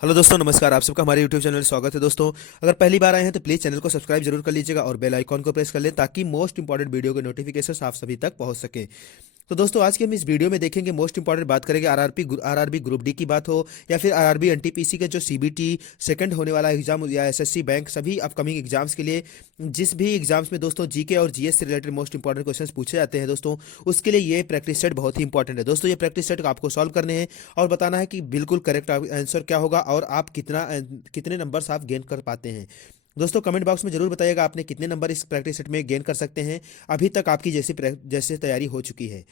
Hello दोस्तों, नमस्कार। आप सबका हमारे यूट्यूब चैनल में स्वागत है दोस्तों। अगर पहली बार आए हैं तो प्लीज़ चैनल को सब्सक्राइब जरूर कर लीजिएगा और बेल आइकॉन को प्रेस कर लें ताकि मोस्ट इंपॉर्टेंट वीडियो के नोटिफिकेशन आप सभी तक पहुंच सके। तो दोस्तों, आज की हम इस वीडियो में देखेंगे मोस्ट इंपॉर्टेंट बात करेंगे आरआरबी ग्रुप डी की बात हो या फिर आरआरबी एनटीपीसी के जो सीबीटी सेकंड होने वाला एग्जाम या एसएससी बैंक सभी अपकमिंग एग्जाम्स के लिए जिस भी एग्जाम्स में दोस्तों जीके और जीएस से रिलेटेड मोस्ट इंपॉर्टेंट क्वेश्चंस पूछे जाते हैं दोस्तों, उसके लिए ये प्रैक्टिस सेट बहुत ही इंपॉर्टेंट है दोस्तों। ये प्रैक्टिस सेट आपको सॉल्व करने हैं और बताना है कि बिल्कुल करेक्ट आंसर क्या होगा और आप कितने नंबर्स आप गेन कर पाते हैं। दोस्तों, कमेंट बॉक्स में जरूर बताइएगा आपने कितने नंबर इस प्रैक्टिस सेट में गेन कर सकते हैं। अभी तक आपकी जैसे तैयारी हो चुकी है।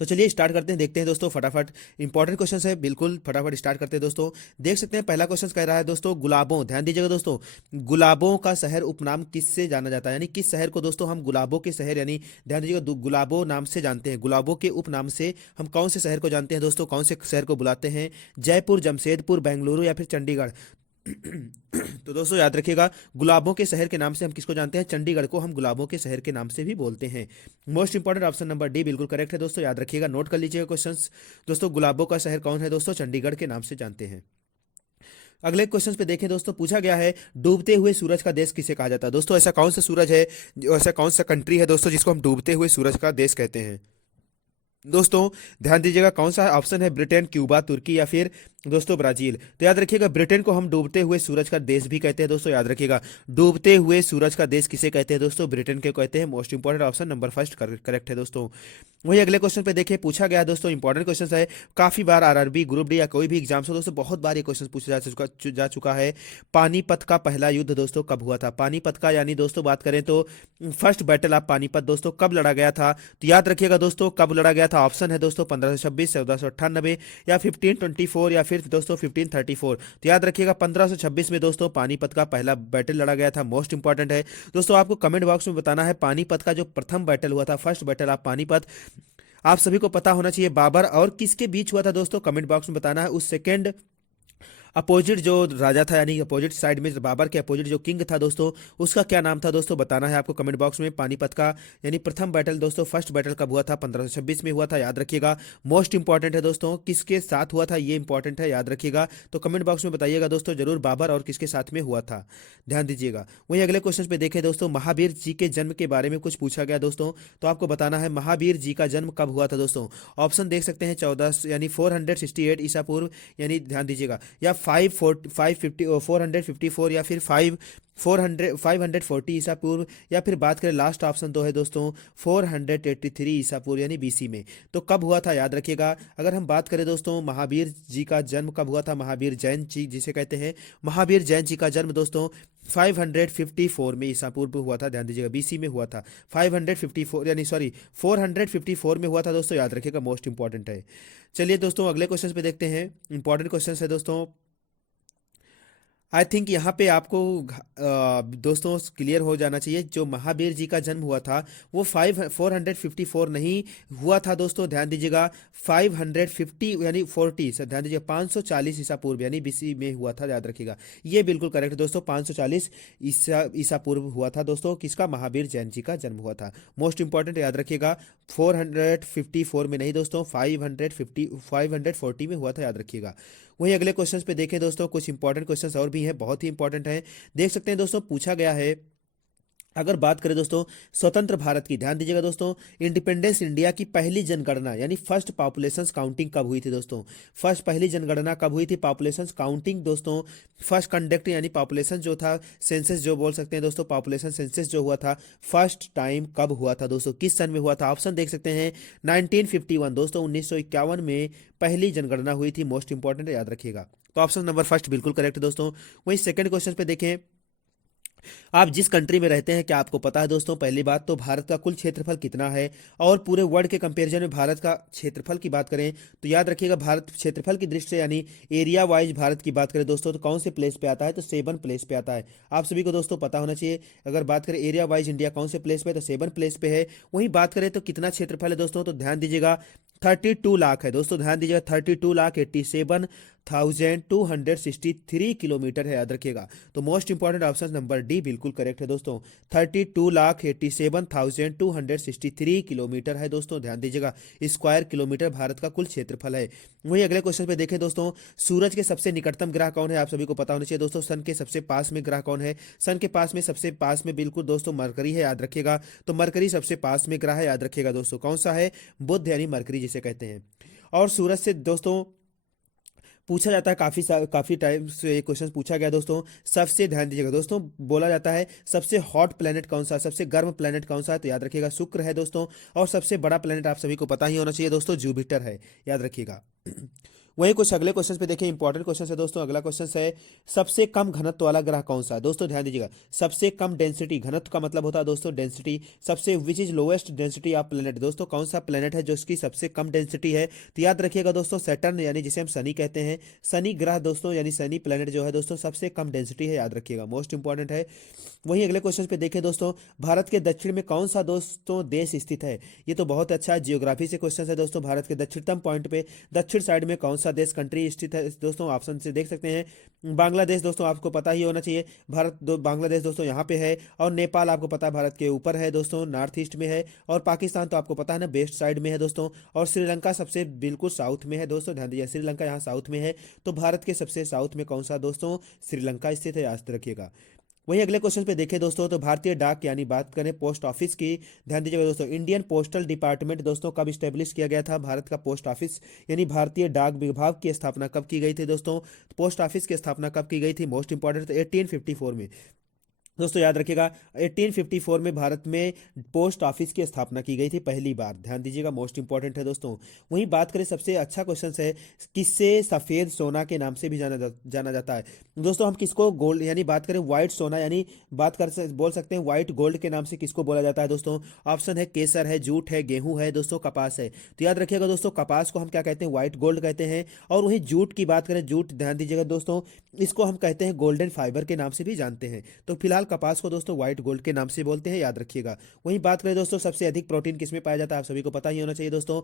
तो चलिए स्टार्ट करते हैं, देखते हैं दोस्तों फटाफट। इंपॉर्टेंट क्वेश्चन है, बिल्कुल फटाफट स्टार्ट करते हैं दोस्तों। देख सकते हैं पहला क्वेश्चन कह रहा है दोस्तों, गुलाबों, ध्यान दीजिएगा दोस्तों, गुलाबों का शहर उपनाम किससे जाना जाता है, यानी किस शहर को दोस्तों हम गुलाबों के शहर यानी ध्यान दीजिएगा गुलाबों नाम से जानते हैं। गुलाबों के उपनाम से हम कौन से शहर को जानते हैं दोस्तों, कौन से शहर को बुलाते हैं? जयपुर, जमशेदपुर, बेंगलुरु या फिर चंडीगढ़? तो दोस्तों याद रखिएगा, गुलाबों के शहर के नाम से हम किसको जानते हैं? चंडीगढ़ को हम गुलाबों के शहर के नाम से भी बोलते हैं। Most important option number D बिल्कुल करेक्ट है दोस्तों, याद रखिएगा, नोट कर लीजिएगा क्वेश्चंस। दोस्तों, गुलाबों का शहर कौन है दोस्तों? चंडीगढ़ के नाम से जानते हैं। अगले क्वेश्चन पे देखें दोस्तों, पूछा गया है डूबते हुए सूरज का देश किसे कहा जाता है? दोस्तों, ऐसा कौन सा सूरज है, ऐसा कौन सा कंट्री है दोस्तों जिसको हम डूबते हुए सूरज का देश कहते हैं? दोस्तों ध्यान दीजिएगा, कौन सा ऑप्शन है? ब्रिटेन, क्यूबा, तुर्की या फिर दोस्तों ब्राजील? तो याद रखिएगा, ब्रिटेन को हम डूबते हुए सूरज का देश भी कहते हैं दोस्तों, याद रखिएगा। डूबते हुए सूरज का देश किसे कहते हैं दोस्तों? ब्रिटेन के कहते हैं। Most important option number first correct है दोस्तों। वही अगले क्वेश्चन पे देखिए, पूछा गया है दोस्तों, इंपॉर्टेंट क्वेश्चन है। काफी बार आरआरबी ग्रुप डी या कोई भी एग्जाम से दोस्तों बहुत बार ये क्वेश्चन पूछा जा चुका है। पानीपत का पहला युद्ध दोस्तों कब हुआ था? पानीपत का यानी दोस्तों बात करें तो फर्स्ट बैटल ऑफ पानीपत दोस्तों कब लड़ा गया था? तो याद रखिएगा दोस्तों, कब लड़ा गया था? ऑप्शन है दोस्तों 1526, 1498 या 1524 या फिर दोस्तों 1534। तो याद रखिएगा 1526 में दोस्तों पानीपत का पहला बैटल लड़ा गया था। मोस्ट इंपॉर्टेंट है दोस्तों, आपको कमेंट बॉक्स में बताना है पानीपत का जो प्रथम बैटल हुआ था, फर्स्ट बैटल ऑफ पानीपत, आप सभी को पता होना चाहिए बाबर और किसके बीच हुआ था दोस्तों, कमेंट बॉक्स में बताना है। उस सेकेंड अपोजिट जो राजा था यानी अपोजिट साइड में बाबर के अपोजिट जो किंग था दोस्तों, उसका क्या नाम था दोस्तों, बताना है आपको कमेंट बॉक्स में। पानीपत का यानी प्रथम बैटल दोस्तों, फर्स्ट बैटल कब हुआ था? 1526 में हुआ था, याद रखिएगा। मोस्ट इंपॉर्टेंट है दोस्तों, किसके साथ हुआ था ये इंपॉर्टेंट है, याद रखिएगा। तो कमेंट बॉक्स में बताइएगा दोस्तों जरूर, बाबर और किसके साथ में हुआ था, ध्यान दीजिएगा। वहीं अगले क्वेश्चन पे देखें दोस्तों, महावीर जी के जन्म के बारे में कुछ पूछा गया दोस्तों, तो आपको बताना है महावीर जी का जन्म कब हुआ था दोस्तों। ऑप्शन देख सकते हैं 14 यानी 468 ईसा पूर्व, यानी ध्यान दीजिएगा, या 454 या फिर 540 ईसा पूर्व, या फिर बात करें लास्ट ऑप्शन तो है दोस्तों 483 ईसा पूर्व यानी बीसी में। तो कब हुआ था याद रखिएगा। अगर हम बात करें दोस्तों महावीर जी का जन्म कब हुआ था, महावीर जैन जी जिसे कहते हैं, महावीर जैन जी का जन्म दोस्तों 554 में ईसा पूर्व हुआ था, ध्यान दीजिएगा, बीसी में हुआ था। 554 यानी सॉरी 454 में हुआ था दोस्तों, याद रखिएगा, मोस्ट इंपॉर्टेंट है। चलिए दोस्तों अगले क्वेश्चन पे देखते हैं। इंपॉर्टेंट क्वेश्चन है दोस्तों, आई थिंक यहाँ पे आपको दोस्तों क्लियर हो जाना चाहिए, जो महावीर जी का जन्म हुआ था वो 454 नहीं हुआ था दोस्तों, ध्यान दीजिएगा, 550 यानी 40 सर ध्यान दीजिए 540 ईसा पूर्व यानी बीसी में हुआ था, याद रखिएगा। ये बिल्कुल करेक्ट है दोस्तों, 540 ईसा पूर्व हुआ था दोस्तों, किसका? महावीर जैन जी का जन्म हुआ था। मोस्ट इंपॉर्टेंट याद रखिएगा, 454 में नहीं दोस्तों, 540 में हुआ था, याद रखिएगा। वहीं अगले क्वेश्चंस पे देखें दोस्तों, कुछ इंपॉर्टेंट क्वेश्चंस और भी हैं, बहुत ही इंपॉर्टेंट हैं। देख सकते हैं दोस्तों, पूछा गया है, अगर बात करें दोस्तों स्वतंत्र भारत की, ध्यान दीजिएगा दोस्तों, इंडिपेंडेंस इंडिया की पहली जनगणना यानी फर्स्ट पॉपुलेशन काउंटिंग कब हुई थी दोस्तों? फर्स्ट पहली जनगणना कब हुई थी? पॉपुलेशन काउंटिंग दोस्तों फर्स्ट कंडक्ट यानी पॉपुलेशन जो था, सेंसस जो बोल सकते हैं दोस्तों, पॉपुलेशन सेंसस जो हुआ था फर्स्ट टाइम कब हुआ था दोस्तों, किस सन में हुआ था? ऑप्शन देख सकते हैं 1951 दोस्तों, 1951 में पहली जनगणना हुई थी। मोस्ट इंपॉर्टेंट याद रखिएगा, तो ऑप्शन नंबर फर्स्ट बिल्कुल करेक्ट है दोस्तों। वहीं सेकंड क्वेश्चन पे देखें, आप जिस कंट्री में रहते हैं क्या आपको पता है दोस्तों? पहली बात तो भारत का कुल क्षेत्रफल कितना है, और पूरे वर्ल्ड के कंपैरिजन में भारत का क्षेत्रफल की बात करें तो याद रखिएगा, भारत क्षेत्रफल की दृष्टि से यानी एरिया वाइज भारत की बात करें दोस्तों तो कौन से प्लेस पे आता है? तो 7 प्लेस पे आता है। आप सभी को दोस्तों पता होना चाहिए। अगर बात करें एरिया वाइज इंडिया कौन से प्लेस पे, तो 7 प्लेस पे है। वहीं बात करें तो कितना क्षेत्रफल है दोस्तों, तो ध्यान दीजिएगा 32 लाख है दोस्तों, ध्यान दीजिएगा 32,87,263 किलोमीटर है, याद रखिएगा। तो most important option number D बिल्कुल करेक्ट है दोस्तों। 32,87,263 किलोमीटर है दोस्तों, ध्यान दीजिएगा। स्क्वायर किलोमीटर भारत का कुल क्षेत्रफल है। वहीं अगले क्वेश्चन पे देखें दोस्तों, सूरज के सबसे निकटतम ग्रह कौन है, आप सभी को पता होना चाहिए दोस्तों। सन के सबसे पास में ग्रह कौन है, सन के पास में सबसे पास में बिल्कुल दोस्तों मरकरी है, याद रखिएगा। तो मरकरी सबसे पास में ग्रह है, याद रखिएगा दोस्तों। कौन सा है, बुध यानी मरकरी जिसे कहते हैं। और सूरज से दोस्तों पूछा जाता है, काफी टाइम से ये क्वेश्चन पूछा गया दोस्तों। सबसे ध्यान दीजिएगा दोस्तों, बोला जाता है सबसे हॉट प्लेनेट कौन सा है, सबसे गर्म प्लेनेट कौन सा है, तो याद रखिएगा शुक्र है दोस्तों। और सबसे बड़ा प्लेनेट आप सभी को पता ही होना चाहिए दोस्तों, जुपिटर है, याद रखिएगा। वहीं कुछ अगले क्वेश्चन पे देखें, इंपॉर्टेंट क्वेश्चन है दोस्तों। अगला क्वेश्चन है, सबसे कम घनत्व वाला ग्रह कौन सा है दोस्तों, ध्यान दीजिएगा। सबसे कम डेंसिटी, घनत्व का मतलब होता है दोस्तों डेंसिटी। सबसे which is lowest density of planet, दोस्तों कौन सा प्लेनेट है जो इसकी सबसे कम डेंसिटी है, तो याद रखिएगा दोस्तों सैटर्न, यानी जिसे हम शनि कहते हैं। शनि ग्रह दोस्तों, यानी शनि प्लेनेट जो है दोस्तों सबसे कम डेंसिटी है, याद रखिएगा, मोस्ट इंपॉर्टेंट है। वहीं अगले क्वेश्चन पे देखें दोस्तों, भारत के दक्षिण में कौन सा दोस्तों देश स्थित है। ये तो बहुत अच्छा जियोग्राफी से क्वेश्चन है दोस्तों। भारत के दक्षिणतम पॉइंट पे दक्षिण साइड में कौन सा देश, कंट्री स्थित है दोस्तों, ऑप्शन से देख सकते हैं। बांग्लादेश दोस्तों, आपको पता ही होना चाहिए। बांग्लादेश दोस्तों यहाँ पे है। और नेपाल आपको पता है भारत के ऊपर है दोस्तों, नॉर्थ ईस्ट में है। और पाकिस्तान तो आपको पता है ना, वेस्ट साइड में है दोस्तों। और श्रीलंका सबसे बिल्कुल साउथ में है दोस्तों, ध्यान दीजिए श्रीलंका यहाँ साउथ में है। तो भारत के सबसे साउथ में कौन सा दोस्तों, श्रीलंका स्थित है, याद रखिएगा। वहीं अगले क्वेश्चन पे देखें दोस्तों, तो भारतीय डाक यानी बात करें पोस्ट ऑफिस की, ध्यान दीजिएगा दोस्तों। इंडियन पोस्टल डिपार्टमेंट दोस्तों कब स्टेब्लिश किया गया था, भारत का पोस्ट ऑफिस यानी भारतीय डाक विभाग की स्थापना कब की गई थी दोस्तों। पोस्ट ऑफिस की स्थापना कब की गई थी, मोस्ट इंपॉर्टेंट, 1854 में दोस्तों, याद रखिएगा। 1854 में भारत में पोस्ट ऑफिस की स्थापना की गई थी पहली बार, ध्यान दीजिएगा, मोस्ट इंपॉर्टेंट है दोस्तों। वहीं बात करें सबसे अच्छा क्वेश्चन है, किससे सफेद सोना के नाम से भी जाना जाता है दोस्तों। हम किसको गोल्ड यानी बात करें व्हाइट सोना यानी बोल सकते हैं व्हाइट गोल्ड के नाम से किसको बोला जाता है दोस्तों। ऑप्शन है केसर है, जूट है, गेहूं है दोस्तों, कपास है। तो याद रखिएगा दोस्तों, कपास को हम क्या कहते हैं, व्हाइट गोल्ड कहते हैं। और वहीं जूट की बात करें, जूट ध्यान दीजिएगा दोस्तों, इसको हम कहते हैं गोल्डन फाइबर के नाम से भी जानते हैं। तो फिलहाल कपास को दोस्तों व्हाइट गोल्ड के नाम से बोलते हैं, याद रखिएगा। वहीं बात करें दोस्तों, सबसे अधिक प्रोटीन किसमें पाया जाता है, आप सभी को पता ही होना चाहिए दोस्तों।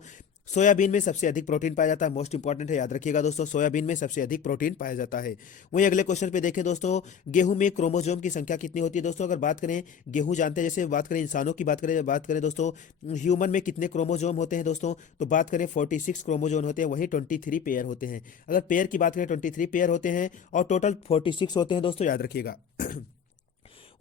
सोयाबीन में सबसे अधिक प्रोटीन पाया जाता है, मोस्ट इंपॉर्टेंट है, याद रखिएगा दोस्तों, सोयाबीन में सबसे अधिक प्रोटीन पाया जाता है। वहीं अगले क्वेश्चन पे देखें दोस्तों, गेहूं में क्रोमोजोम की संख्या कितनी होती है दोस्तों। अगर बात करें गेहूं जानते हैं, जैसे बात करें इंसानों की बात करें दोस्तों, ह्यूमन में कितने क्रोमोजोम होते हैं दोस्तों, तो बात करें 46 क्रोमोजोम होते हैं, वहीं 23 पेयर होते हैं। अगर पेयर की बात करें 23 पेयर होते हैं और टोटल 46 होते हैं दोस्तों, याद रखिएगा।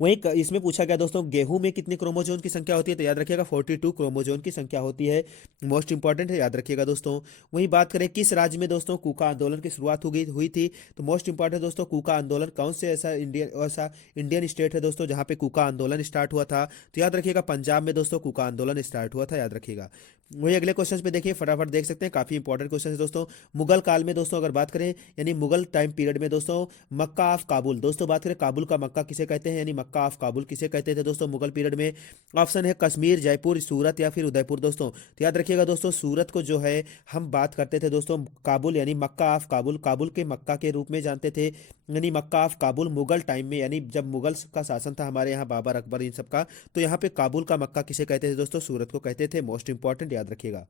वहीं इसमें पूछा गया दोस्तों, गेहूं में कितने क्रोमोजोम की संख्या होती है, तो याद रखिएगा 42 क्रोमोजोम की संख्या होती है, मोस्ट इंपॉर्टेंट है, याद रखिएगा दोस्तों। वहीं बात करें किस राज्य में दोस्तों कूका आंदोलन की शुरुआत हुई थी, तो मोस्ट इंपॉर्टेंट दोस्तों, कूका आंदोलन कौन से ऐसा इंडियन स्टेट है दोस्तों जहां पे कूका आंदोलन स्टार्ट हुआ था, तो याद रखिएगा पंजाब में दोस्तों कूका आंदोलन स्टार्ट हुआ था, याद रखिएगा। वही अगले क्वेश्चन पे देखिए, फटाफट देख सकते हैं, काफी इंपॉर्टेंट क्वेश्चन है दोस्तों। मुगल काल में दोस्तों अगर बात करें यानी मुगल टाइम पीरियड में दोस्तों, मक्का ऑफ काबुल दोस्तों, बात करें काबुल का मक्का किसे कहते हैं, यानी मक्का ऑफ काबुल किसे कहते थे दोस्तों मुगल पीरियड में। ऑप्शन है कश्मीर, जयपुर, सूरत या फिर उदयपुर दोस्तों। तो याद रखिएगा दोस्तों, सूरत को जो है हम बात करते थे दोस्तों काबुल यानी मक्का ऑफ काबुल, काबुल के मक्का के रूप में जानते थे, यानी मक्का ऑफ काबुल मुगल टाइम में, यानी जब मुगल का शासन था हमारे यहाँ बाबर अकबर इन सब का, तो यहाँ पे काबुल का मक्का किसे कहते थे दोस्तों, सूरत को कहते थे, मोस्ट इंपॉर्टेंट, याद रखिएगा।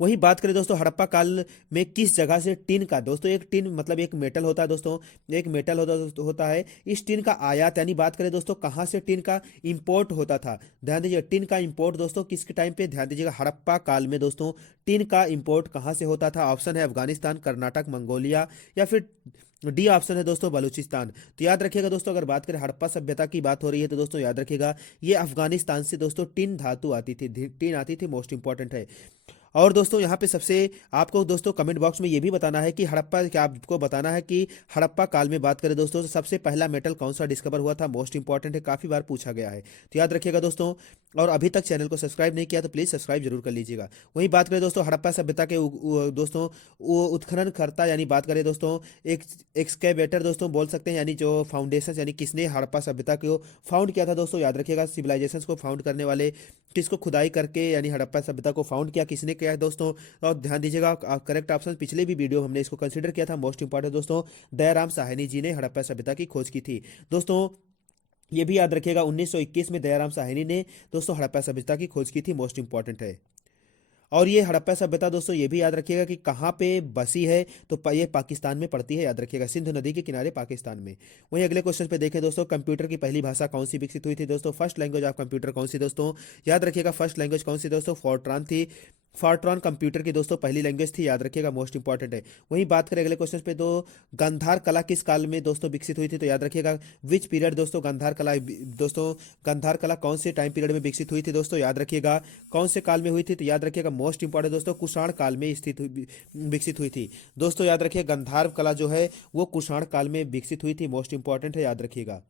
वहीं बात करें दोस्तों, हड़प्पा काल में किस जगह से टिन का दोस्तों, एक टिन मतलब एक मेटल होता है दोस्तों, एक मेटल होता है, इस टिन का आयात यानी बात करें दोस्तों कहाँ से टिन का इंपोर्ट होता था, ध्यान दीजिए, टिन का इंपोर्ट दोस्तों किसके टाइम पे, ध्यान दीजिएगा हड़प्पा काल में दोस्तों टिन का इंपोर्ट कहाँ से होता था। ऑप्शन है अफगानिस्तान, कर्नाटक, मंगोलिया या फिर डी ऑप्शन है दोस्तों बलूचिस्तान। तो याद रखिएगा दोस्तों, अगर बात करें हड़प्पा सभ्यता की बात हो रही है तो दोस्तों याद रखिएगा ये अफगानिस्तान से दोस्तों टिन धातु आती थी, टिन आती थी, मोस्ट इंपॉर्टेंट है। और दोस्तों यहाँ पे सबसे आपको दोस्तों कमेंट बॉक्स में ये भी बताना है कि हड़प्पा, क्या आपको बताना है कि हड़प्पा काल में बात करें दोस्तों तो सबसे पहला मेटल कौन सा डिस्कवर हुआ था, मोस्ट इंपॉर्टेंट है, काफी बार पूछा गया है, तो याद रखिएगा दोस्तों। और अभी तक चैनल को सब्सक्राइब नहीं किया तो प्लीज सब्सक्राइब जरूर कर लीजिएगा। वहीं बात करें दोस्तों हड़प्पा सभ्यता के दोस्तों उत्खनन करता यानी बात करें दोस्तों एक एक्सकेवेटर दोस्तों बोल सकते हैं, यानी जो फाउंडेशन यानी किसने हड़प्पा सभ्यता को फाउंड किया था दोस्तों, याद रखिएगा सिविलाइजेशन को फाउंड करने वाले किसको खुदाई करके यानी हड़प्पा सभ्यता को फाउंड किया किसने किया है दोस्तों। और ध्यान दीजिएगा करेक्ट ऑप्शन, पिछले भी वीडियो हमने इसको कंसीडर किया था, मोस्ट इंपॉर्टेंट दोस्तों दयाराम साहनी जी ने हड़प्पा सभ्यता की खोज की थी दोस्तों। ये भी याद रखिएगा 1921 में दयाराम साहनी ने दोस्तों हड़प्पा सभ्यता की खोज की थी, मोस्ट इंपॉर्टेंट है। और ये हड़प्पा सभ्यता दोस्तों ये भी याद रखिएगा कि कहाँ पे बसी है, तो ये पाकिस्तान में पड़ती है, याद रखिएगा, सिंधु नदी के किनारे पाकिस्तान में। वहीं अगले क्वेश्चन पे देखें दोस्तों, कंप्यूटर की पहली भाषा कौन सी विकसित हुई थी दोस्तों, फर्स्ट लैंग्वेज ऑफ कंप्यूटर कौन सी दोस्तों, याद रखिएगा फर्स्ट लैंग्वेज कौन सी दोस्तों, फॉर्ट्रान थी। फॉर्ट्रॉन कंप्यूटर की दोस्तों पहली लैंग्वेज थी, याद रखिएगा, मोस्ट इंपॉर्टेंट है। वहीं बात करें अगले क्वेश्चन पे, तो गांधार कला किस काल में दोस्तों विकसित हुई थी, तो याद रखिएगा विच पीरियड दोस्तों गांधार कला, दोस्तों गांधार कला कौन से टाइम पीरियड में विकसित हुई थी दोस्तों, याद रखिएगा कौन से काल में हुई थी, तो याद रखिएगा मोस्ट इंपॉर्टेंट दोस्तों कुषाण काल में विकसित हुई थी दोस्तों, याद रखिए गांधार कला जो है वो कुषाण काल में विकसित हुई थी, मोस्ट इंपॉर्टेंट है, याद रखिएगा।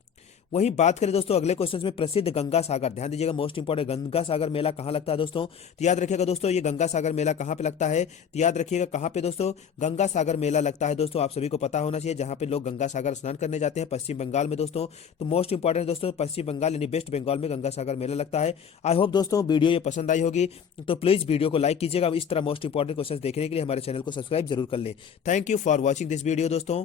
वहीं बात करें दोस्तों अगले क्वेश्चन में, प्रसिद्ध गंगा सागर, ध्यान दीजिएगा मोस्ट इंपॉर्टेंट, गंगा सागर मेला कहाँ लगता है दोस्तों, तो याद रखिएगा दोस्तों ये गंगा सागर मेला कहाँ पे लगता है, तो याद रखिएगा कहाँ पे दोस्तों गंगा सागर मेला लगता है दोस्तों, आप सभी को पता होना चाहिए, जहाँ पे लोग गंगा सागर स्नान करने जाते हैं, पश्चिम बंगाल में दोस्तों। तो मोस्ट इंपॉर्टेंट दोस्तों पश्चिम बंगाल यानी वेस्ट बंगाल में गंगा सागर मेला लगता है। आई होप दोस्तों वीडियो ये पसंद आई होगी, तो प्लीज़ वीडियो को लाइक कीजिएगा। इस तरह मोस्ट इंपॉर्टेंट क्वेश्चन देखने के लिए हमारे चैनल को सब्सक्राइब जरूर कर ले। Thank you for watching this video दोस्तों।